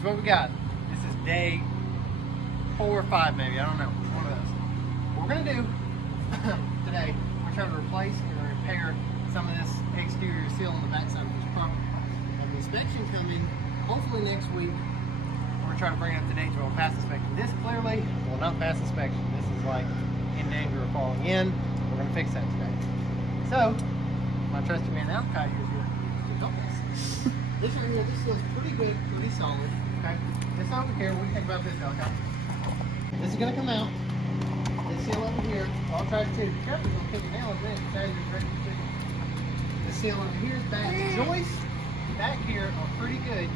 is what we got. This is day 4 or 5 maybe, I don't know, one of those. What we're gonna do today, we're trying to replace and repair some of this exterior seal on the backside of this property. The inspection coming hopefully next week. We're trying to bring it up to date so we'll pass inspection. This clearly will not pass inspection. This is like in danger of falling in. We're gonna fix that today. So, my trusty man Alki is here to help us. This right here, this feels pretty good, pretty solid. Okay. This over here, what do you think about this, Alki? This is gonna come out. This seal over here, I'll try to be careful, you'll kick it down in a minute. The seal over here is bad. The joists back here are pretty good,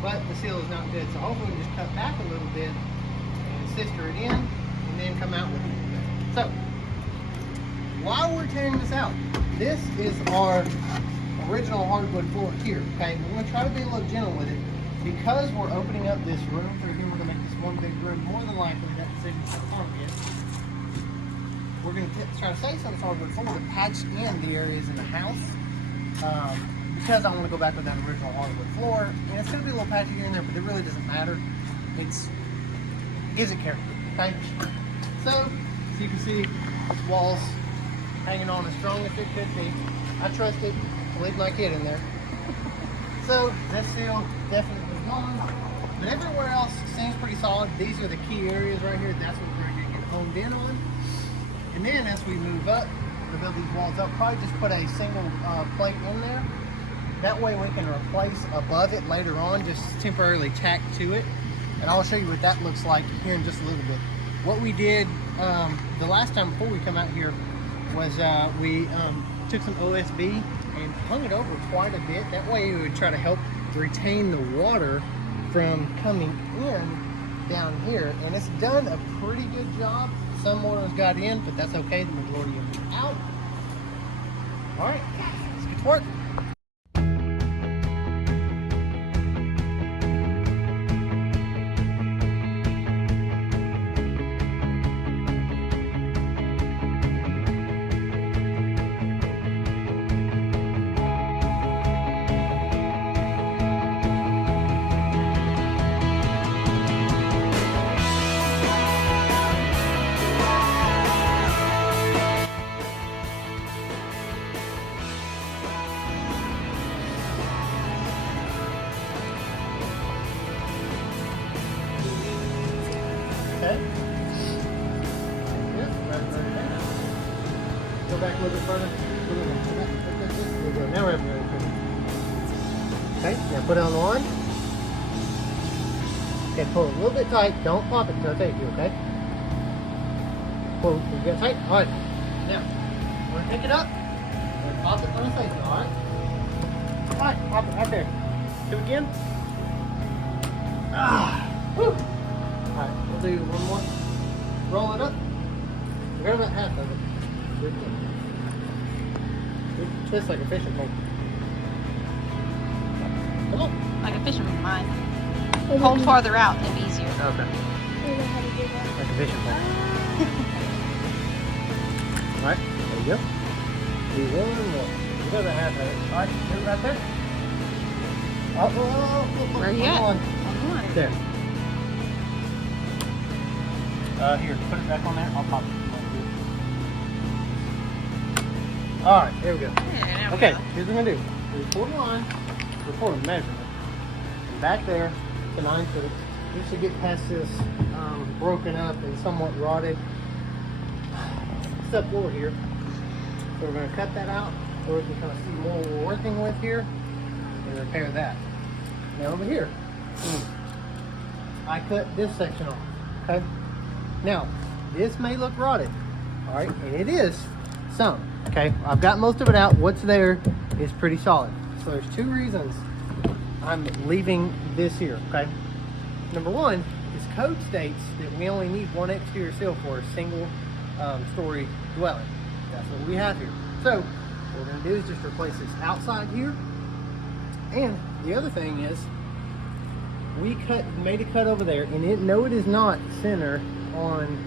but the seal is not good. So hopefully we just cut back a little bit and sister it in and then come out with it. So while we're tearing this out, this is our original hardwood floor here. Okay, we're gonna try to be a little gentle with it because we're opening up this room through here. We're gonna make this one big room. More than likely that decision's confirmed yet. We're gonna try to save some of this hardwood floor to patch in the areas in the house. Because I want to go back with that original hardwood floor, and it's going to be a little patchy here and there, but it really doesn't matter. It gives it character, okay? So you can see this wall's hanging on as strong as it could be. I trust it to leave my kid in there. So this seal definitely is gone, but everywhere else seems pretty solid. These are the key areas right here. That's what we're going to get honed in on. And then as we move up to build these walls up, probably just put a single plate in there. That way we can replace above it later on, just temporarily tack to it. And I'll show you what that looks like here in just a little bit. What we did the last time before we come out here was we took some OSB and hung it over quite a bit. That way it would try to help retain the water from coming in down here. And it's done a pretty good job. Some water's got in, but that's okay. The majority of it out. All right, let's get to work. Okay. Yeah, right there. Go back a little bit further. There we go. Now we're everywhere. Okay, now put it on the line. Okay, pull it a little bit tight. Don't pop it until I tell you to, okay? Pull it, you got tight? Alright. Now, we're gonna pick it up and pop it when I say so, alright? Alright, pop it right there. Do it again. Whew. Alright, we'll do one more. Roll it up. We got about half of it. Good. It twists like a fishing pole. Come on. Like a fisherman mine. Hold farther out, it'd be easier. Okay. I don't know how to do that. Like a fishing pole. Alright, there you go. Do one more. We got about half of it. Alright, do it right there. Oh, Where you at? On. Come on. There. Here, put it back on there. I'll pop it. Alright, there we go. Yeah, Okay, here's what we're going to do. Report a line, report a measurement. And back there to 9 foot. You should get past this broken up and somewhat rotted step floor here. So we're going to cut that out so we can kind of see more what we're working with here and repair that. Now over here, I cut this section off, okay? Now, this may look rotted, all right, and it is some, okay? I've got most of it out. What's there is pretty solid. So there's 2 reasons I'm leaving this here, okay? Number one is code states that we only need 1 exterior seal for a single story dwelling. That's what we have here. So what we're gonna do is just replace this outside here. And the other thing is we made a cut over there, and it is not center on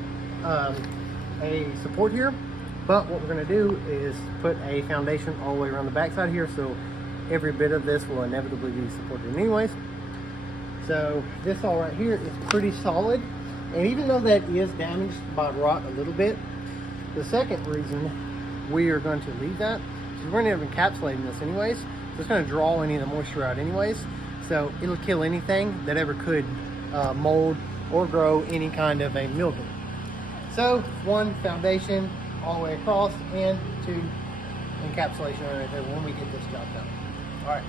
a support here, but what we're going to do is put a foundation all the way around the backside here, so every bit of this will inevitably be supported anyways. So So this all right here is pretty solid. And even though that is damaged by rot a little bit, the second reason we are going to leave that is we're going to end up encapsulating this anyways. So it's going to draw any of the moisture out anyways. So it'll kill anything that ever could mold or grow any kind of a mildew. So 1, foundation all the way across, and 2, encapsulation right there when we get this job done. All right.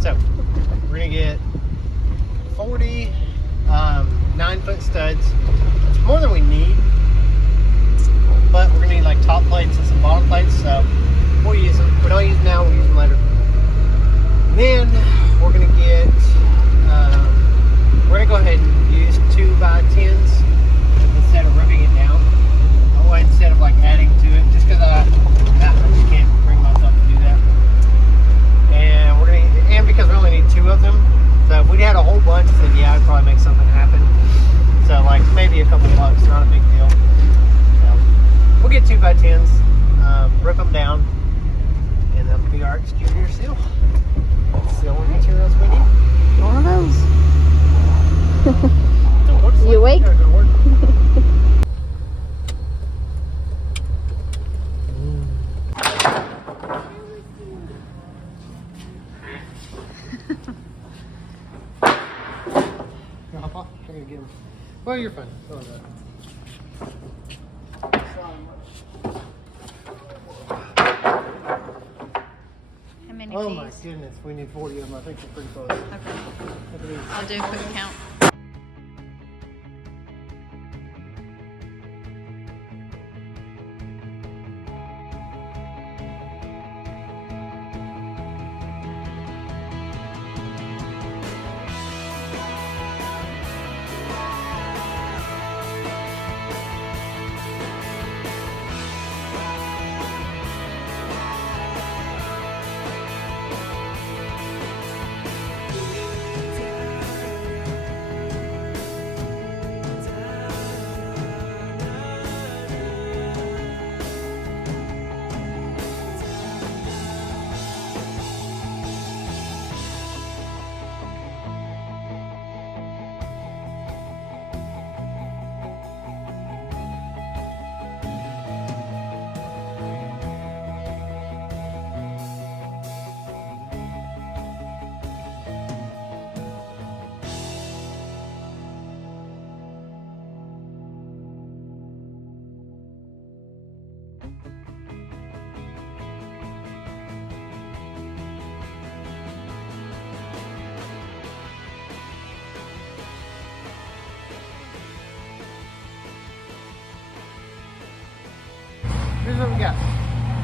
So we're gonna get 40 9-foot studs. It's more than we need, but we're gonna need like top plates and some bottom plates, so we'll use them. We don't use them now, we'll use them later. Then we're gonna get we're gonna go ahead and use 2x10s instead of ripping it down. I'll instead of like adding to it, just because I just can't bring myself to do that. And we're gonna, and because we only need 2 of them, so if we had a whole bunch, then yeah, I'd probably make something happen. So like maybe a couple bucks, not a big deal. So we'll get 2x10s, rip them down, and that'll be our exterior seal. Seal what materials we need. One of those. Don't work, You awake? they're gonna work. Hop off. I'm gonna get him. Well, you're fine. Go on that. How many Oh keys? my goodness, we need 40 of them. I think we're pretty close. Okay. Look at these. I'll do a quick count.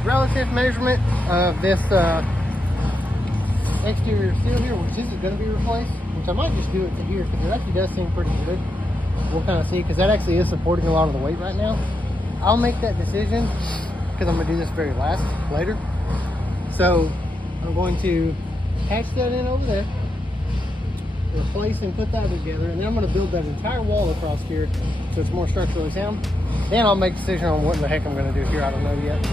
relative measurement of this exterior seal here, which isn't going to be replaced, which I might just do it to here because it actually does seem pretty good. We'll kind of see, because that actually is supporting a lot of the weight right now. I'll make that decision because I'm going to do this later. So I'm going to patch that in over there, replace and put that together, and then I'm going to build that entire wall across here so it's more structurally sound. Then I'll make a decision on what the heck I'm going to do here. I don't know yet.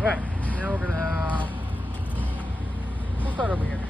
Alright, now we'll start over here.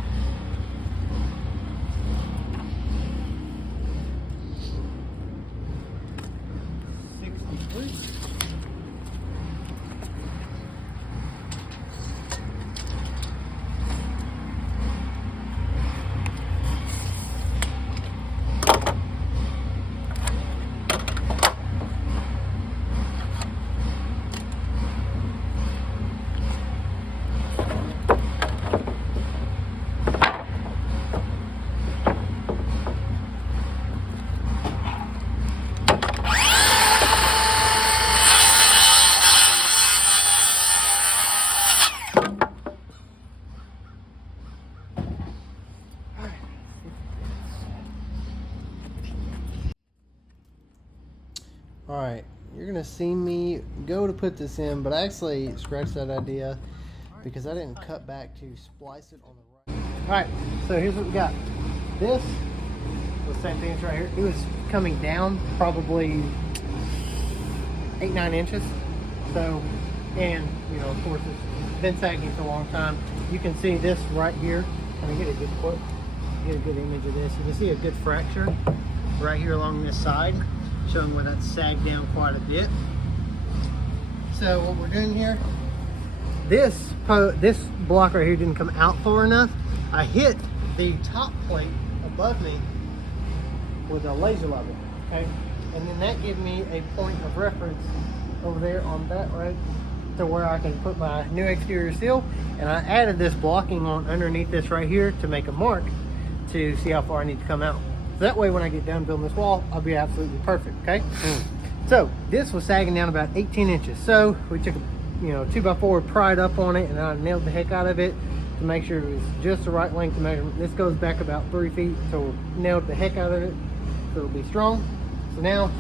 Alright, you're going to see me go to put this in, but I actually scratched that idea because I didn't cut back to splice it on the right. Alright, so here's what we got. This was the same thing as right here. It was coming down probably 8-9 inches. So, and you know, of course, it's been sagging for a long time. You can see this right here. Let me get a good quote. Get a good image of this. You can see a good fracture right here along this side, showing where that's sagged down quite a bit. So what we're doing here, this block right here didn't come out far enough. I hit the top plate above me with a laser level, okay? And then that gave me a point of reference over there on that right to where I can put my new exterior seal. And I added this blocking on underneath this right here to make a mark to see how far I need to come out. So that way when I get done building this wall, I'll be absolutely perfect, okay? So this was sagging down about 18 inches. So we took a 2x4, pried up on it, and I nailed the heck out of it to make sure it was just the right length of measurement. This goes back about 3 feet, so we nailed the heck out of it so it'll be strong. So now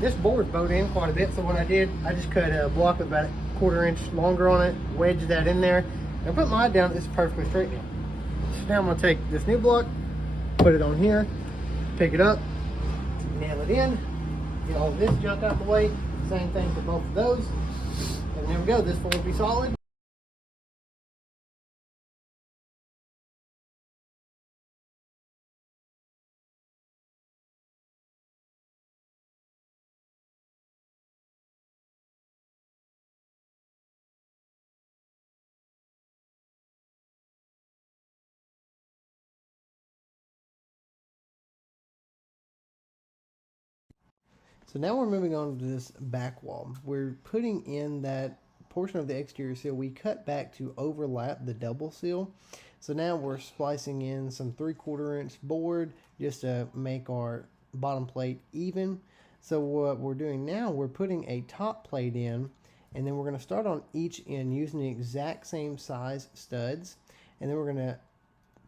this board's bowed in quite a bit, so what I did, I just cut a block with about 1/4 inch longer on it, wedged that in there, and put my eye down. It's perfectly straight now. So now I'm going to take this new block, put it on here, pick it up, nail it in, get all this junk out the way. Same thing for both of those. And there we go. This one will be solid. So now we're moving on to this back wall. We're putting in that portion of the exterior seal we cut back to overlap the double seal. So now we're splicing in some 3/4 inch board just to make our bottom plate even. So what we're doing now, we're putting a top plate in, and then we're going to start on each end using the exact same size studs, and then we're going to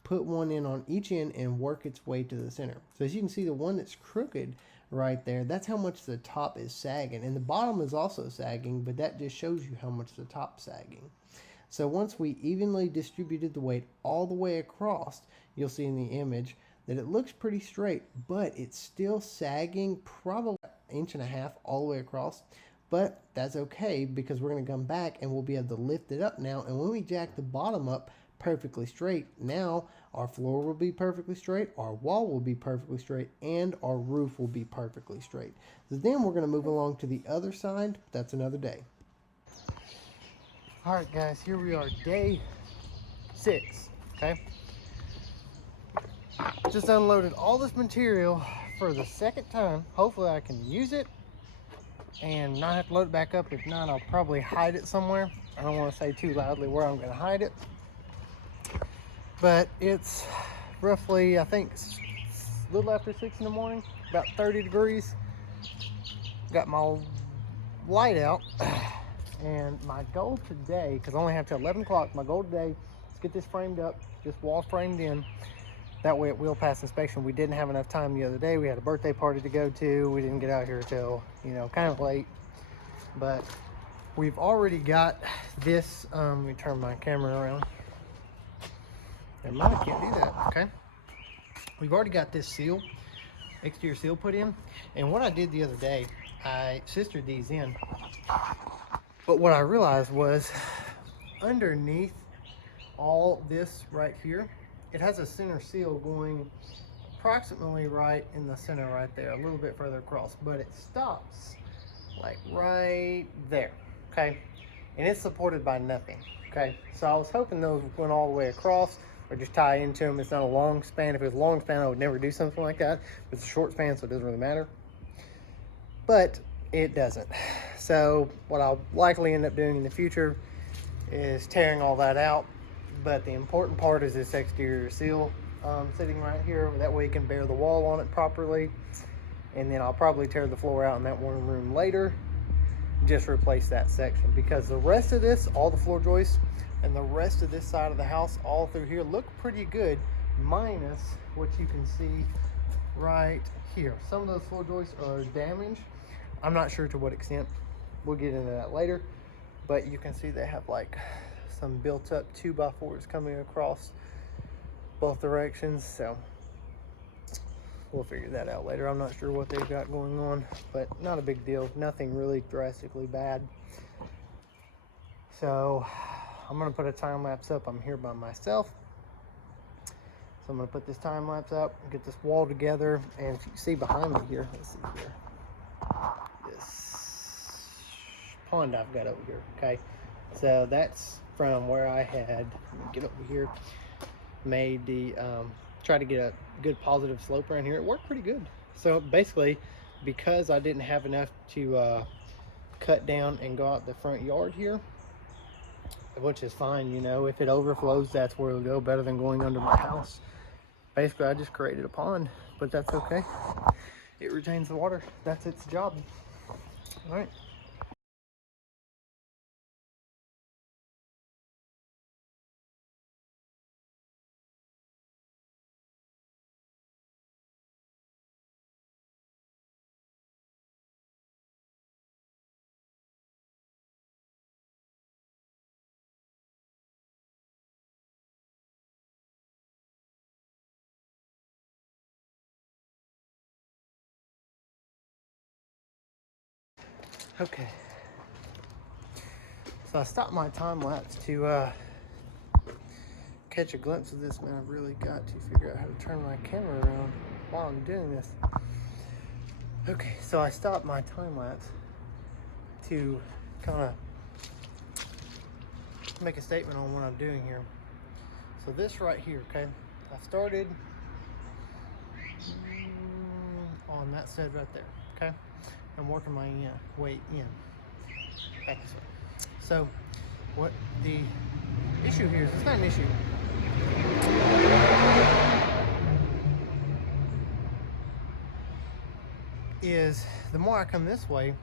put one in on each end and work its way to the center. So as you can see, the one that's crooked right there, that's how much the top is sagging, and the bottom is also sagging, but that just shows you how much the top's sagging. So once we evenly distributed the weight all the way across, you'll see in the image that it looks pretty straight, but it's still sagging probably 1.5 inches all the way across. But that's okay, because we're going to come back and we'll be able to lift it up now. And when we jack the bottom up perfectly straight, now our floor will be perfectly straight, our wall will be perfectly straight, and our roof will be perfectly straight. So then we're going to move along to the other side. That's another day. All right, guys, here we are, day 6. Okay, just unloaded all this material for the second time. Hopefully I can use it and not have to load it back up. If not, I'll probably hide it somewhere. I don't want to say too loudly where I'm going to hide it, but it's roughly, I think, a little after 6 in the morning, about 30 degrees. Got my light out, and my goal today, because I only have till 11 o'clock, my goal today is get this framed up, this wall framed in. That way it will pass inspection. We didn't have enough time the other day. We had a birthday party to go to. We didn't get out here till, kind of late. But we've already got this, let me turn my camera around. Never mind, I can't do that, okay? We've already got this seal, exterior seal put in. And what I did the other day, I sistered these in. But what I realized was underneath all this right here, it has a center seal going approximately right in the center right there, a little bit further across, but it stops like right there, okay? And it's supported by nothing, okay? So I was hoping those went all the way across or just tie into them. It's not a long span. If it was a long span, I would never do something like that. It's a short span, so it doesn't really matter. But it doesn't. So what I'll likely end up doing in the future is tearing all that out. But the important part is this exterior seal sitting right here. That way you can bear the wall on it properly. And then I'll probably tear the floor out in that one room later. Just replace that section, because the rest of this, all the floor joists and the rest of this side of the house all through here look pretty good, minus what you can see right here. Some of those floor joists are damaged. I'm not sure to what extent. We'll get into that later. But you can see they have like some built up 2x4s coming across both directions, so we'll figure that out later. I'm not sure what they've got going on, but not a big deal. Nothing really drastically bad. So I'm gonna put a time lapse up. I'm here by myself, so I'm gonna put this time lapse up, get this wall together, and if you see behind me here, let's see here, this pond I've got over here, okay? So that's from where I had, let me get over here, made the, try to get a good positive slope around here. It worked pretty good. So basically, because I didn't have enough to cut down and go out the front yard here, which is fine, if it overflows, that's where it'll go, better than going under my house. Basically, I just created a pond, but that's okay. It retains the water. That's its job. All right. Okay, so I stopped my time lapse to catch a glimpse of this. Man, I've really got to figure out how to turn my camera around while I'm doing this. Okay, so I stopped my time lapse to kind of make a statement on what I'm doing here. So this right here, okay, I started on that stud right there, okay? I'm working my way in. Back this way. So, what the issue here is, it's not an issue. Is the more I come this way,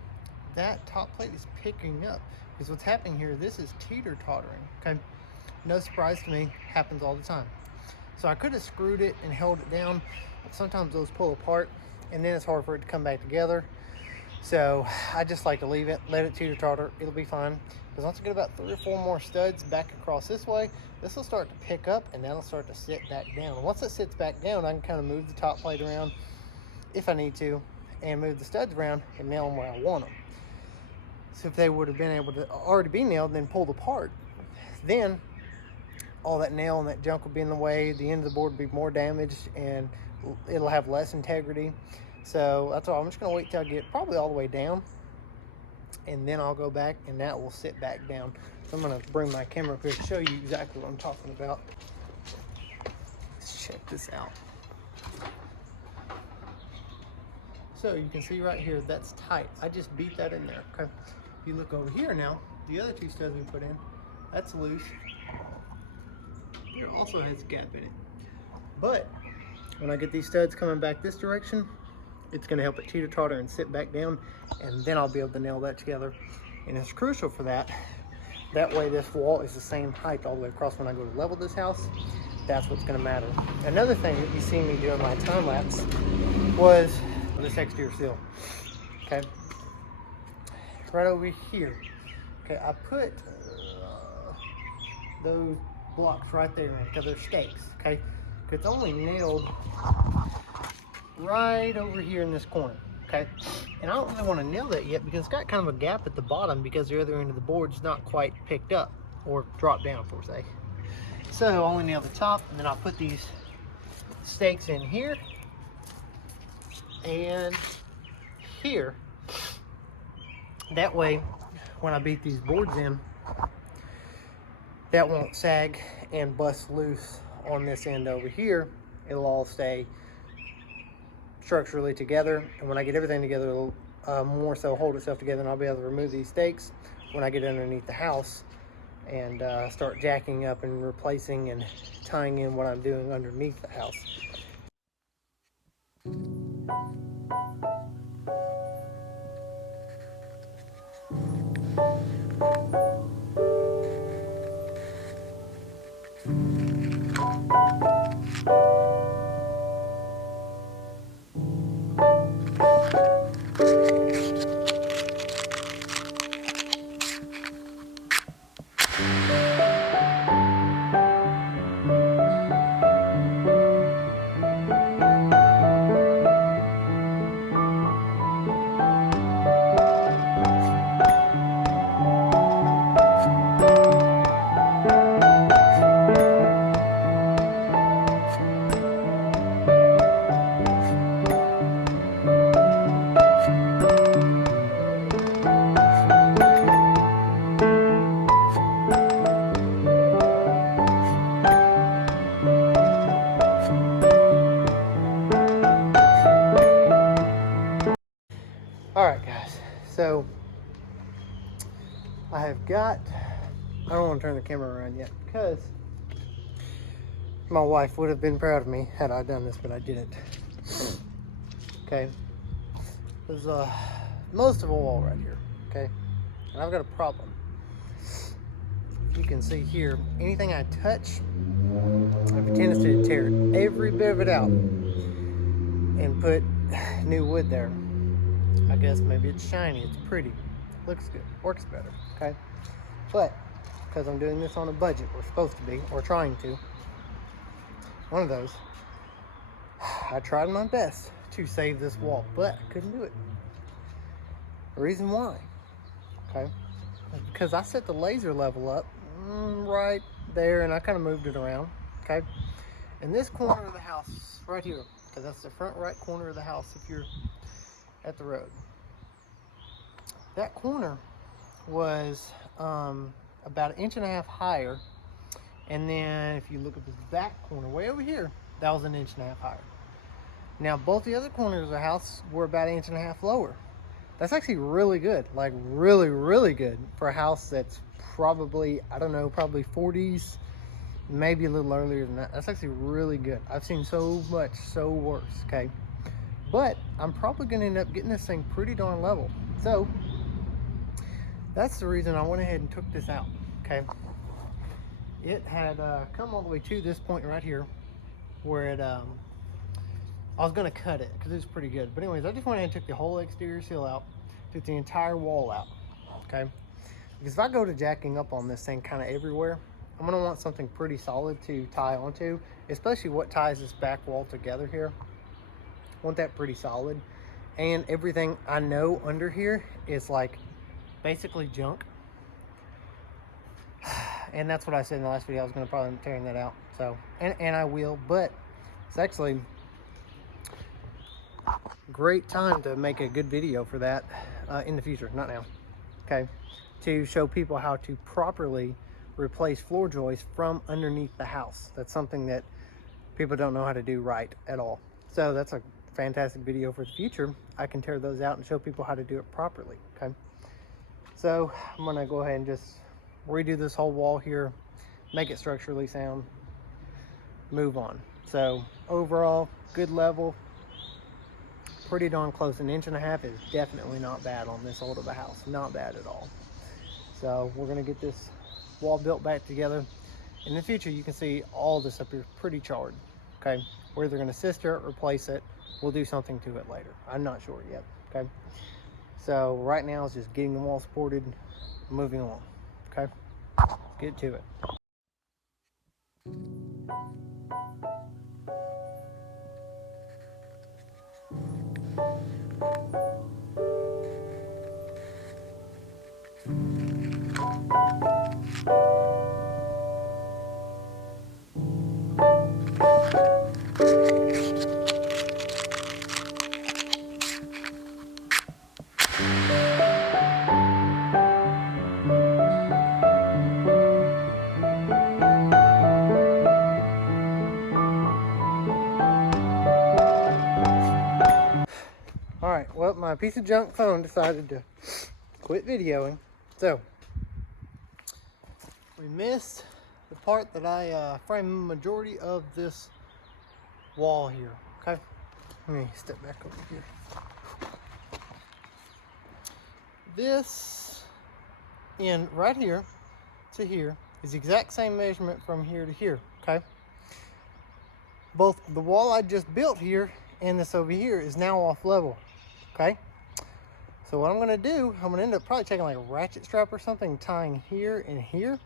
that top plate is picking up. Because what's happening here, this is teeter-tottering, okay? No surprise to me, happens all the time. So I could have screwed it and held it down, but sometimes those pull apart, and then it's hard for it to come back together. So I just like to leave it, let it teeter-totter, it'll be fine. Because once I get about 3 or 4 more studs back across this way, this will start to pick up, and that'll start to sit back down. Once it sits back down, I can kind of move the top plate around if I need to, and move the studs around and nail them where I want them. So if they would have been able to already be nailed and then pulled apart, then all that nail and that junk will be in the way, the end of the board will be more damaged, and it'll have less integrity. So that's all. I'm just going to wait till I get probably all the way down, and then I'll go back and that will sit back down. So I'm going to bring my camera up here to show you exactly what I'm talking about. Let's check this out. So you can see right here, that's tight. I just beat that in there, okay? If you look over here now, the other 2 studs we put in, that's loose. It also has a gap in it. But when I get these studs coming back this direction, it's gonna help it teeter-totter and sit back down, and then I'll be able to nail that together. And it's crucial for that. That way this wall is the same height all the way across when I go to level this house. That's what's gonna matter. Another thing that you see me doing my time lapse was this exterior seal, okay? Right over here, okay, I put those blocks right there because they're stakes, okay? It's only nailed right over here in this corner, okay? And I don't really want to nail that yet because it's got kind of a gap at the bottom because the other end of the board's not quite picked up or dropped down, per se. So I only nail the top, and then I'll put these stakes in here and here. That way, when I beat these boards in, that won't sag and bust loose on this end over here. It'll all stay structurally together, and when I get everything together, it'll more so hold itself together, and I'll be able to remove these stakes when I get underneath the house and start jacking up and replacing and tying in what I'm doing underneath the house. Alright guys, so I have got, I don't want to turn the camera around yet because my wife would have been proud of me had I done this, but I didn't. Okay, there's most of a wall right here, okay, and I've got a problem. You can see here, anything I touch, I have a tendency to tear every bit of it out and put new wood there. I guess maybe it's shiny, it's pretty, looks good, works better, okay? But because I'm doing this on a budget, we're supposed to be, or trying to, one of those, I tried my best to save this wall, but I couldn't do it. The reason why, okay, is because I set the laser level up right there, and I kind of moved it around, okay? In this corner of the house, right here, because that's the front right corner of the house if you're at the road. That corner was about 1.5 inches higher, and then if you look at this back corner way over here, that was 1.5 inches higher. Now both the other corners of the house were about 1.5 inches lower. That's actually really good, like really, really good for a house that's probably, I don't know, probably 40s, maybe a little earlier than that. That's actually really good. I've seen so much, so worse, okay? But I'm probably gonna end up getting this thing pretty darn level. So that's the reason I went ahead and took this out, okay? It had come all the way to this point right here where it, I was gonna cut it because it was pretty good. But anyways, I just went ahead and took the whole exterior seal out, took the entire wall out, okay? Because if I go to jacking up on this thing kind of everywhere, I'm gonna want something pretty solid to tie onto, especially what ties this back wall together here. I want that pretty solid. And everything I know under here is like basically junk. And that's what I said in the last video. I was gonna probably end up tearing that out. So, and I will, but it's actually great time to make a good video for that in the future, not now, okay? To show people how to properly replace floor joists from underneath the house. That's something that people don't know how to do right at all. So that's a fantastic video for the future. I can tear those out and show people how to do it properly, okay? So I'm gonna go ahead and just redo this whole wall here, make it structurally sound, move on. So overall, good level, pretty darn close. 1.5 inches is definitely not bad on this old of a house, not bad at all. So we're gonna get this wall built back together. In the future, you can see all this up here pretty charred, okay? We're either gonna sister it, replace it, we'll do something to it later. I'm not sure yet, okay? So right now it's just getting the wall supported, moving along, okay? Let's get to it. All right, well, my piece of junk phone decided to quit videoing. So, we missed the part that I framed the majority of this wall here, okay? Let me step back over here. This end right here to here is the exact same measurement from here to here, okay? Both the wall I just built here and this over here is now off level, okay? So what I'm gonna do, I'm gonna end up probably taking like a ratchet strap or something, tying here and here,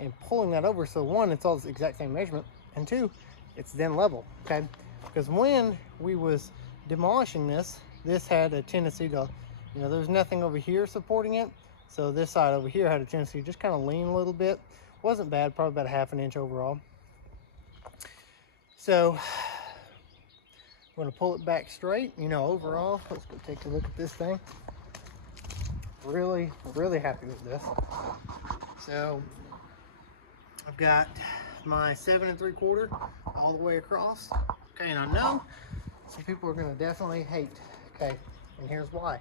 and pulling that over. So one, it's all the exact same measurement, and two, it's then level, okay? Because when we was demolishing this, this had a tendency to, you know, there's nothing over here supporting it. So this side over here had a tendency to just kind of lean a little bit. Wasn't bad, probably about 1/2 inch overall. So I'm gonna pull it back straight, you know, overall. Let's go take a look at this thing. Really, really happy with this. So I've got my 7 3/4 all the way across. Okay, and I know some people are gonna definitely hate, okay, and here's why.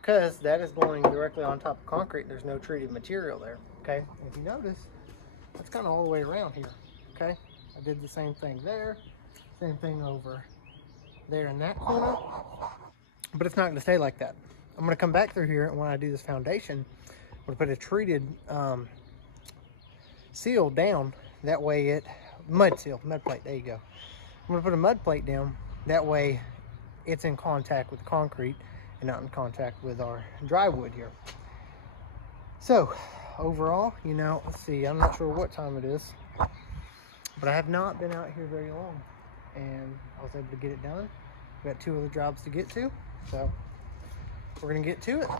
Because that is going directly on top of concrete and there's no treated material there, okay? And if you notice, that's kind of all the way around here, okay? I did the same thing there, same thing over there in that corner, but it's not gonna stay like that. I'm gonna come back through here, and when I do this foundation, I'm gonna put a treated seal down. That way it, mud plate, there you go. I'm gonna put a mud plate down. That way it's in contact with concrete and not in contact with our dry wood here. So overall, you know, let's see, I'm not sure what time it is, but I have not been out here very long, and I was able to get it done. We've got 2 other jobs to get to, so we're gonna get to it.